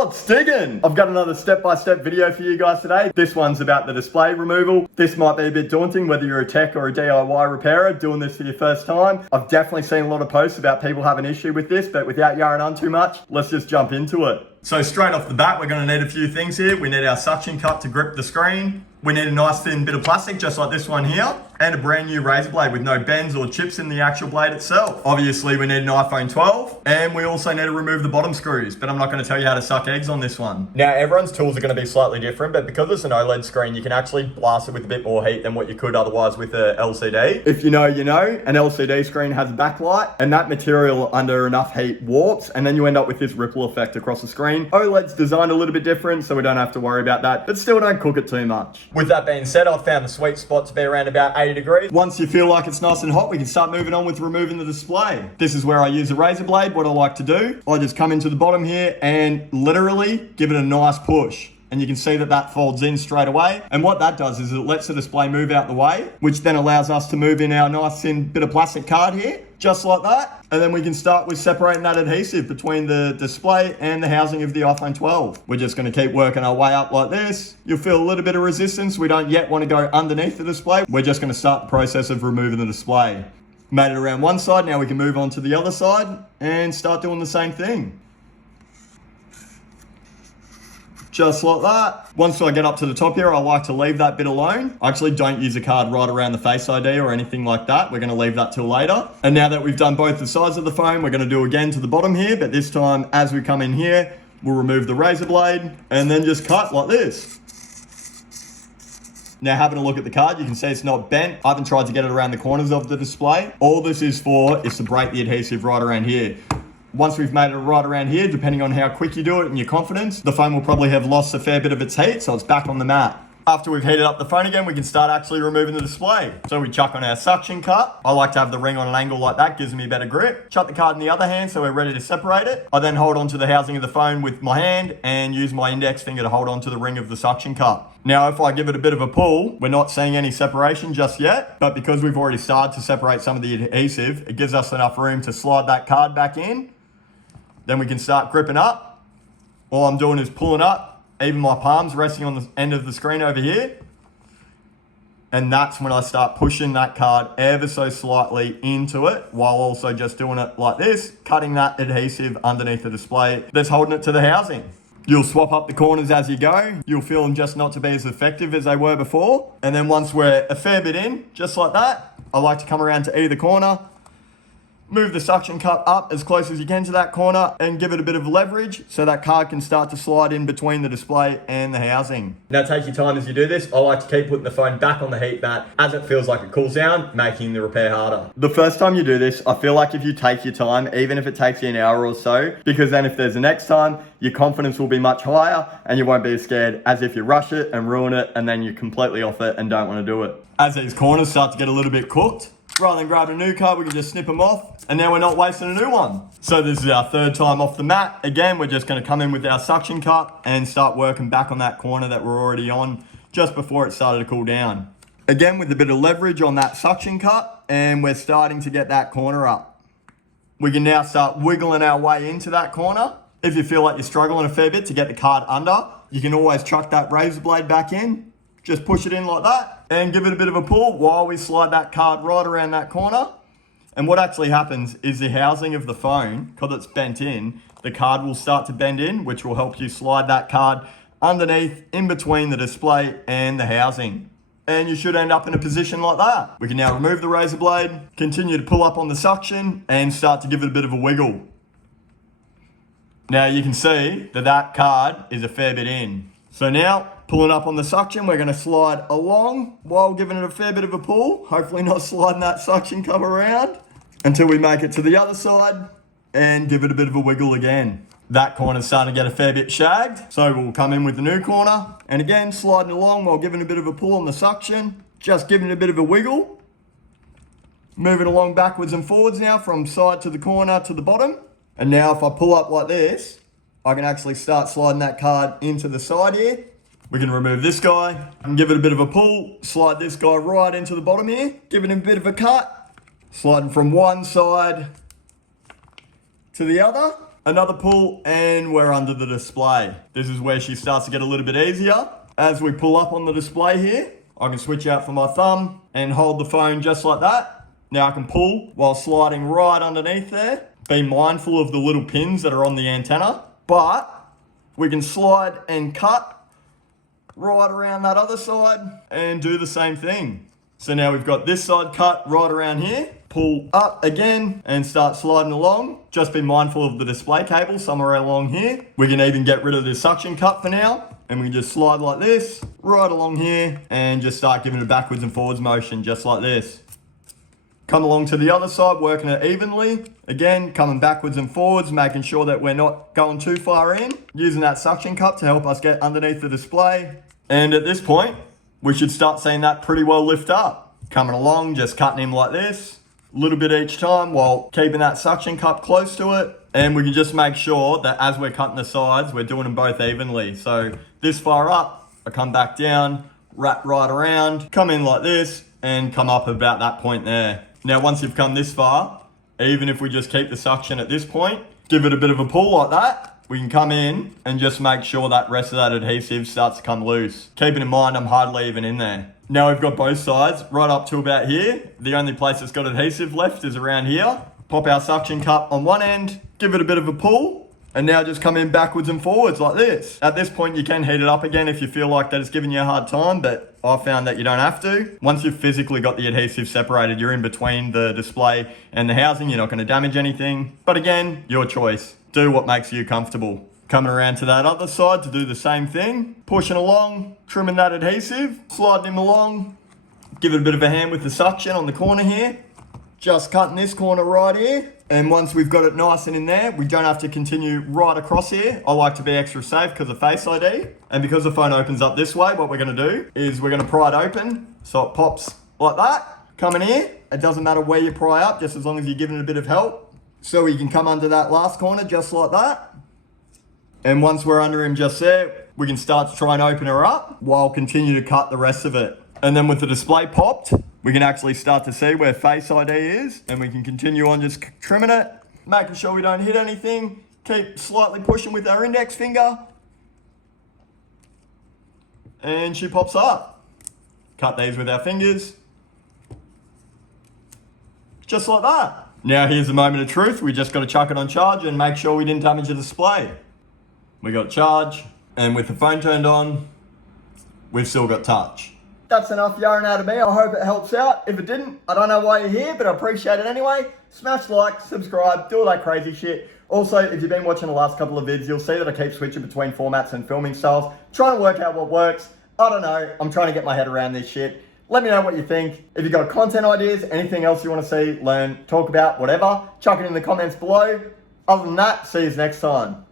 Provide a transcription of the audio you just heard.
What's digging? I've got another step-by-step video for you guys today. This one's about the display removal. This might be a bit daunting whether you're a tech or a DIY repairer doing this for your first time. I've definitely seen a lot of posts about people having an issue with this, but without yarning on too much, let's just jump into it. So straight off the bat, we're going to need a few things here. We need our suction cup to grip the screen. We need a nice thin bit of plastic, just like this one here, and a brand new razor blade with no bends or chips in the actual blade itself. Obviously, we need an iPhone 12, and we also need to remove the bottom screws, but I'm not going to tell you how to suck eggs on this one. Now, everyone's tools are going to be slightly different, but because it's an OLED screen, you can actually blast it with a bit more heat than what you could otherwise with a LCD. If you know, you know, an LCD screen has a backlight, and that material under enough heat warps, and then you end up with this ripple effect across the screen. OLED's designed a little bit different, so we don't have to worry about that, but still don't cook it too much. With that being said, I've found the sweet spot to be around about 80 degrees. Once you feel like it's nice and hot, we can start moving on with removing the display. This is where I use a razor blade. What I like to do, I just come into the bottom here and literally give it a nice push. And you can see that that folds in straight away. And what that does is it lets the display move out the way, which then allows us to move in our nice thin bit of plastic card here, just like that. And then we can start with separating that adhesive between the display and the housing of the iPhone 12. We're just gonna keep working our way up like this. You'll feel a little bit of resistance. We don't yet wanna go underneath the display. We're just gonna start the process of removing the display. Made it around one side, now we can move on to the other side and start doing the same thing. Just like that. Once I get up to the top here, I like to leave that bit alone. I actually don't use a card right around the Face ID or anything like that. We're going to leave that till later. And now that we've done both the sides of the phone, we're going to do again to the bottom here. But this time, as we come in here, we'll remove the razor blade and then just cut like this. Now, having a look at the card, you can see it's not bent. I haven't tried to get it around the corners of the display. All this is for is to break the adhesive right around here. Once we've made it right around here, depending on how quick you do it and your confidence, the phone will probably have lost a fair bit of its heat, so it's back on the mat. After we've heated up the phone again, we can start actually removing the display. So we chuck on our suction cup. I like to have the ring on an angle like that, gives me a better grip. Chuck the card in the other hand so we're ready to separate it. I then hold onto the housing of the phone with my hand and use my index finger to hold onto the ring of the suction cup. Now, if I give it a bit of a pull, we're not seeing any separation just yet, but because we've already started to separate some of the adhesive, it gives us enough room to slide that card back in. Then we can start gripping up. All I'm doing is pulling up, even my palms resting on the end of the screen over here. And that's when I start pushing that card ever so slightly into it, while also just doing it like this, cutting that adhesive underneath the display that's holding it to the housing. You'll swap up the corners as you go. You'll feel them just not to be as effective as they were before. And then once we're a fair bit in, just like that, I like to come around to either corner, move the suction cup up as close as you can to that corner and give it a bit of leverage so that card can start to slide in between the display and the housing. Now take your time as you do this. I like to keep putting the phone back on the heat mat as it feels like it cools down, making the repair harder. The first time you do this, I feel like if you take your time, even if it takes you an hour or so, because then if there's a next time, your confidence will be much higher and you won't be as scared as if you rush it and ruin it and then you're completely off it and don't want to do it. As these corners start to get a little bit cooked, rather than grabbing a new card, we can just snip them off, and now we're not wasting a new one. So this is our third time off the mat. Again, we're just gonna come in with our suction cup and start working back on that corner that we're already on just before it started to cool down. Again, with a bit of leverage on that suction cup, and we're starting to get that corner up. We can now start wiggling our way into that corner. If you feel like you're struggling a fair bit to get the card under, you can always chuck that razor blade back in. Just push it in like that and give it a bit of a pull while we slide that card right around that corner. And what actually happens is the housing of the phone, because it's bent in, the card will start to bend in, which will help you slide that card underneath, in between the display and the housing. And you should end up in a position like that. We can now remove the razor blade, continue to pull up on the suction and start to give it a bit of a wiggle. Now you can see that that card is a fair bit in. So now, pulling up on the suction, we're gonna slide along while giving it a fair bit of a pull. Hopefully not sliding that suction cup around until we make it to the other side and give it a bit of a wiggle again. That corner's starting to get a fair bit shagged. So we'll come in with the new corner and again, sliding along while giving a bit of a pull on the suction, just giving it a bit of a wiggle. Moving along backwards and forwards now from side to the corner to the bottom. And now if I pull up like this, I can actually start sliding that card into the side here. We can remove this guy and give it a bit of a pull, slide this guy right into the bottom here, give it a bit of a cut, sliding from one side to the other. Another pull, and we're under the display. This is where she starts to get a little bit easier. As we pull up on the display here, I can switch out for my thumb and hold the phone just like that. Now I can pull while sliding right underneath there. Be mindful of the little pins that are on the antenna, but we can slide and cut right around that other side and do the same thing. So now we've got this side cut right around here. Pull up again and start sliding along. Just be mindful of the display cable somewhere along here. We can even get rid of this suction cup for now. And we can just slide like this, right along here, and just start giving it a backwards and forwards motion, just like this. Come along to the other side, working it evenly. Again, coming backwards and forwards, making sure that we're not going too far in. Using that suction cup to help us get underneath the display. And at this point, we should start seeing that pretty well lift up. Coming along, just cutting him like this. A little bit each time while keeping that suction cup close to it. And we can just make sure that as we're cutting the sides, we're doing them both evenly. So this far up, I come back down, wrap right around, come in like this, and come up about that point there. Now, once you've come this far, even if we just keep the suction at this point, give it a bit of a pull like that, we can come in and just make sure that rest of that adhesive starts to come loose. Keeping in mind, I'm hardly even in there. Now we've got both sides right up to about here. The only place that's got adhesive left is around here. Pop our suction cup on one end, give it a bit of a pull, and now just come in backwards and forwards like this. At this point, you can heat it up again if you feel like that it's giving you a hard time, but I found that you don't have to. Once you've physically got the adhesive separated, you're in between the display and the housing, you're not going to damage anything. But again, your choice. Do what makes you comfortable. Coming around to that other side to do the same thing. Pushing along, trimming that adhesive, sliding him along. Give it a bit of a hand with the suction on the corner here. Just cutting this corner right here. And once we've got it nice and in there, we don't have to continue right across here. I like to be extra safe because of Face ID. And because the phone opens up this way, what we're going to do is we're going to pry it open. So it pops like that. Coming here. It doesn't matter where you pry up, just as long as you're giving it a bit of help. So you can come under that last corner just like that. And once we're under him just there, we can start to try and open her up while continue to cut the rest of it. And then with the display popped, we can actually start to see where Face ID is, and we can continue on just trimming it, making sure we don't hit anything. Keep slightly pushing with our index finger. And she pops up. Cut these with our fingers. Just like that. Now here's the moment of truth. We just got to chuck it on charge and make sure we didn't damage the display. We got charge, and with the phone turned on, we've still got touch. That's enough yarn out of me. I hope it helps out. If it didn't, I don't know why you're here, but I appreciate it anyway. Smash like, subscribe, do all that crazy shit. Also, if you've been watching the last couple of vids, you'll see that I keep switching between formats and filming styles, trying to work out what works. I don't know. I'm trying to get my head around this shit. Let me know what you think. If you've got content ideas, anything else you want to see, learn, talk about, whatever, chuck it in the comments below. Other than that, see you next time.